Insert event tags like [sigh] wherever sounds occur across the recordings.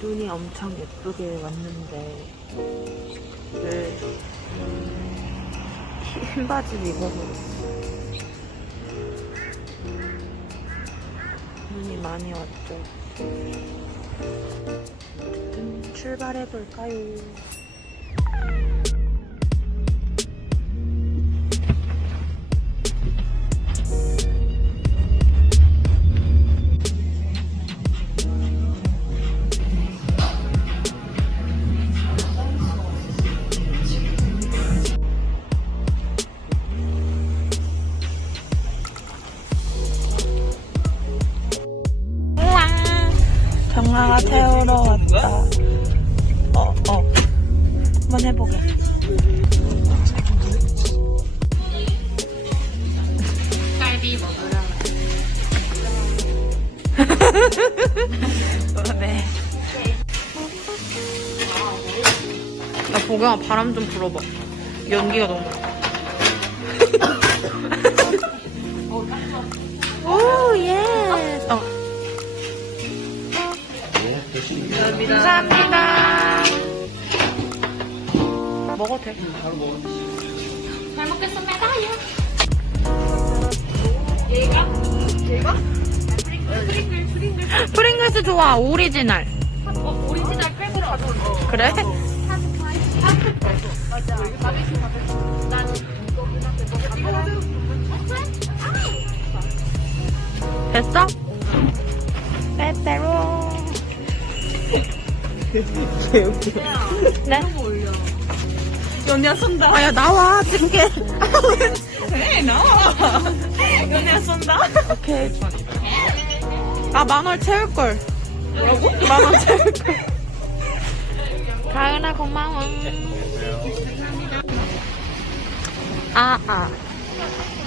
눈이 엄청 예쁘게 왔는데 늘 흰 바지 입어서 눈이 많이 왔죠. 어쨌든 출발해 볼까요? 경아가 태우러 왔다. 어, 어. 한번 해보게. 갈비 먹으러 네. 야 보경아 바람 좀 불어봐 연기가 너무 오, 예. 감사합니다. 먹어도 돼. 잘 먹겠습니다 프링글스 좋아, 오리지널. 오리지널 팩으로 가져온 거 그래? 됐어? 빼빼로. 네? 연이야 쏜다 아, 야, 나와, 찍게. 그래 나와 연이야 쏜다 오케이. 아, 만원 채울 걸. 뭐라고? 만원 채울 걸. 가은아, 고마워. 아, 아.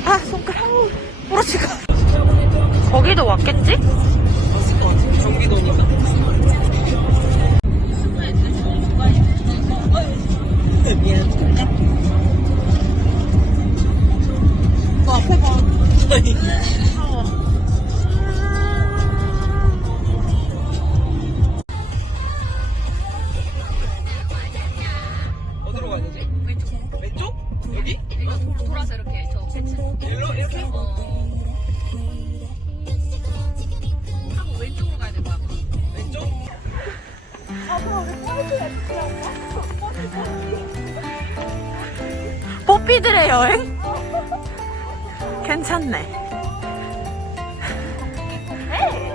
아, 손가락. 부러지가. 거기도 왔겠지? 경기도니까. 돌아서 이렇게 저 일로? 이렇게? 하고 왼쪽으로 가야 될 거야 왼쪽? 뽀삐들의 여행? 괜찮네.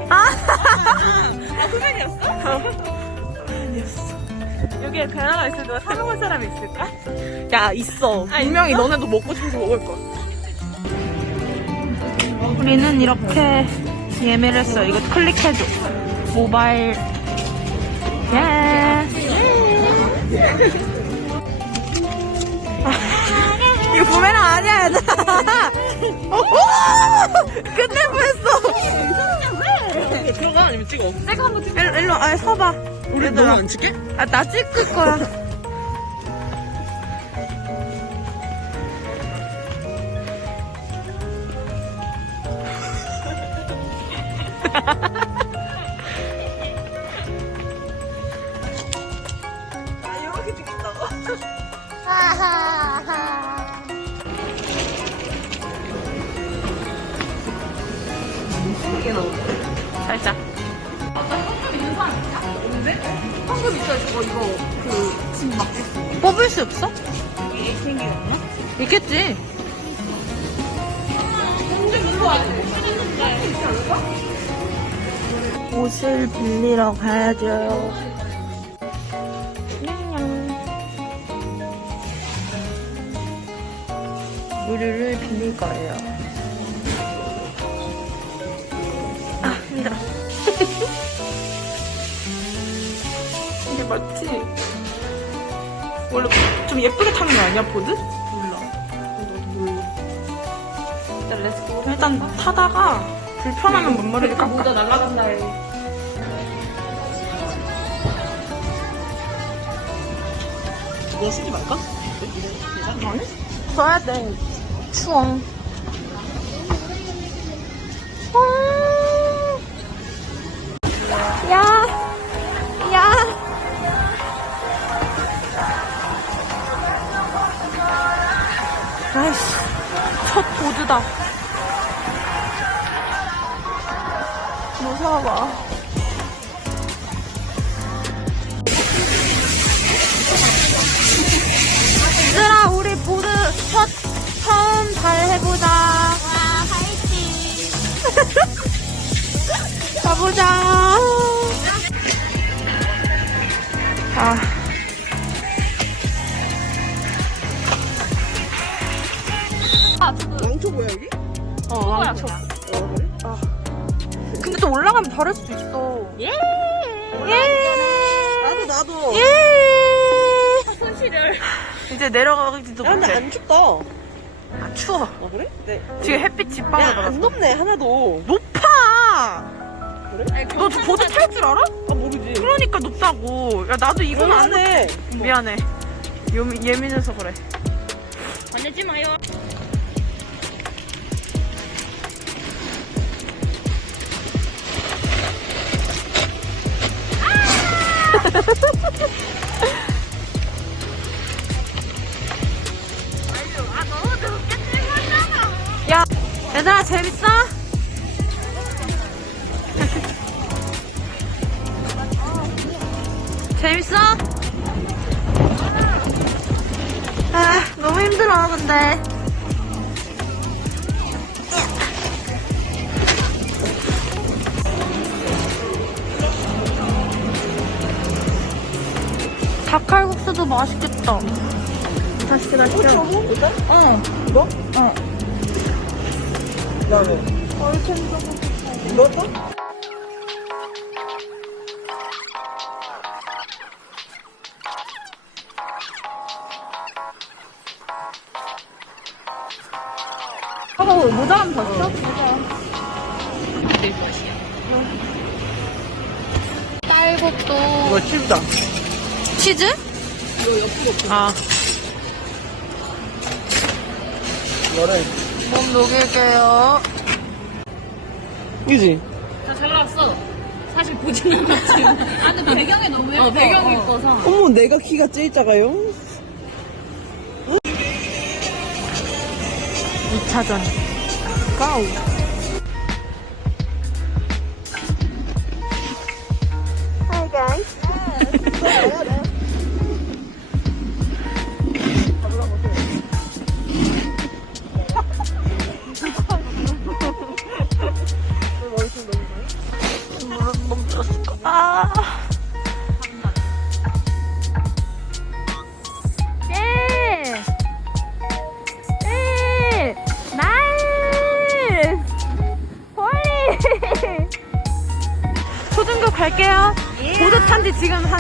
아, 후배이었어? 아니었어. 여기에 배나가 있을 때 사먹을 사람이 있을까? 야, 있어. 분명히 너네도 먹고 싶어서 먹을 거야. 우리는 이렇게 예매를 했어. 이거 클릭해줘. 모바일. 예. 이거 부메랑 아니야, 얘들아. [laughs] 어, 뻔했어. 찍어? 내가 한번 찍 일로, 일로, 아, 서봐. 우리. 너무 안 찍게? 아, 나 찍을 거야. 아 이렇게 찍힌다고? 살짝. 황금 있어요 저거 이거 그짐 막. 뽑을 수 없어? 이게 생기겠나? 있겠지. 옷을 빌리러 가야죠. 냥냥. 우리를 빌릴 거예요. 맞지? 원래 좀 예쁘게 타는 거 아니야, 보드? 몰라. 나도 몰라. 일단 렛츠고. 일단 타다가 불편하면 앞머리를 깎아. 모자 날라간 날 이거 쓰지 말까? 써야 돼. 추워. 와. 첫 보드다. 무서워. 왕초 뭐야 여기? 어, 왕초. 어 그래? 근데 또 올라가면 다를 수도 있어. 예! 나도 나도. 예! 손실을. 이제 내려가기도 야 근데 못해. 안 춥다. 아, 추워. 어 그래? 네. 지금 햇빛 짓방울 야안 받았어. 높네 하나도. 높아! 그래? 너저 보드 탈 줄 알아? 아 모르지. 그러니까 높다고. 야, 나도 이건 안 해. 해. 미안해. 예민, 예민해서 그래. 화내지 마요. [laughs] 야, 얘들아, 재밌어? [laughs] 재밌어? 아, 너무 힘들어, 근데. 닭칼국수도 맛있겠다. 다시, 다시. 저거 일단 어. 이거? 어. 그다음에 이것도? 하고 모자람 더 써? 딸국도 이거 칩다. 치즈? 아, 이거를 몸 녹일게요. 이지. 잘 나왔어. 사실 보진 않았지. 아, 근데 배경이 너무 예뻐. 어, 배경이 예뻐서. 어머 내가 키가 제일 작아요. 2차전. 가우. Hi guys. [laughs]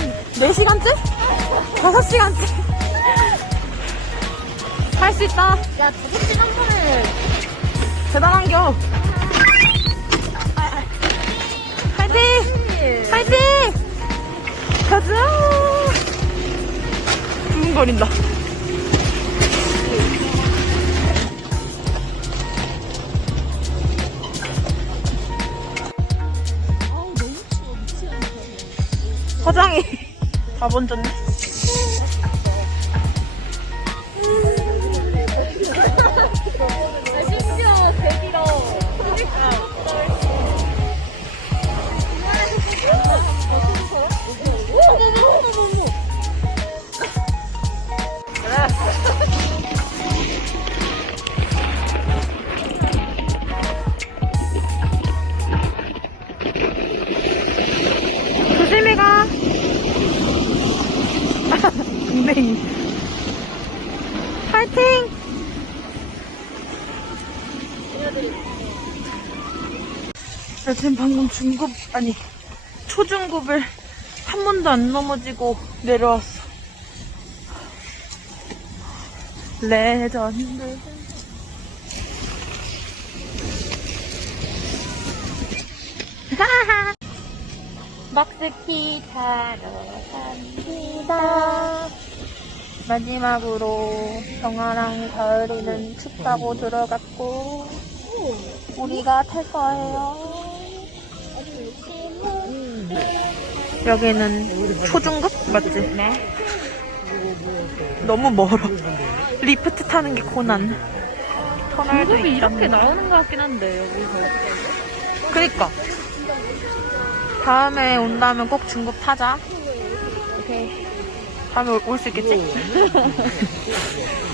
한 4시간째? 5시간째? 할수 있다. 야, 저것진 한 번에. 대단한겨. 파이팅! 파이팅! 가자! 두근거린다. 화장이 [laughs] 다 번졌네. 나 지금 방금 중급, 아니, 초중급을 한 번도 안 넘어지고 내려왔어. 레전드. [laughs] 막스키 타러 갑니다. 마지막으로 정아랑 가을이는 춥다고 들어갔고 우리가 탈 거예요. 여기는 초중급 맞지? 네. 너무 멀어. 리프트 타는 게 고난. 터널도 이렇게 나오는 것 같긴 한데 여기서. 그니까. 다음에 온다면 꼭 중급 타자. 오케이. 다음에 올 수 있겠지? [laughs]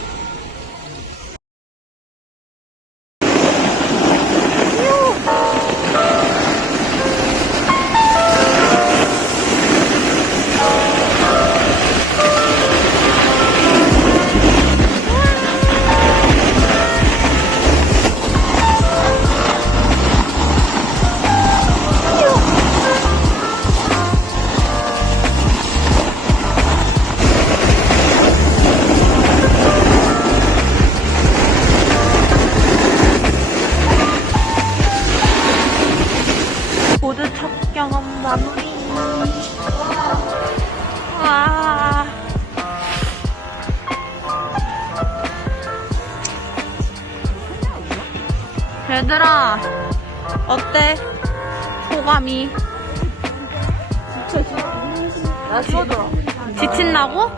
언니. 나 쳐줘. 지친다고?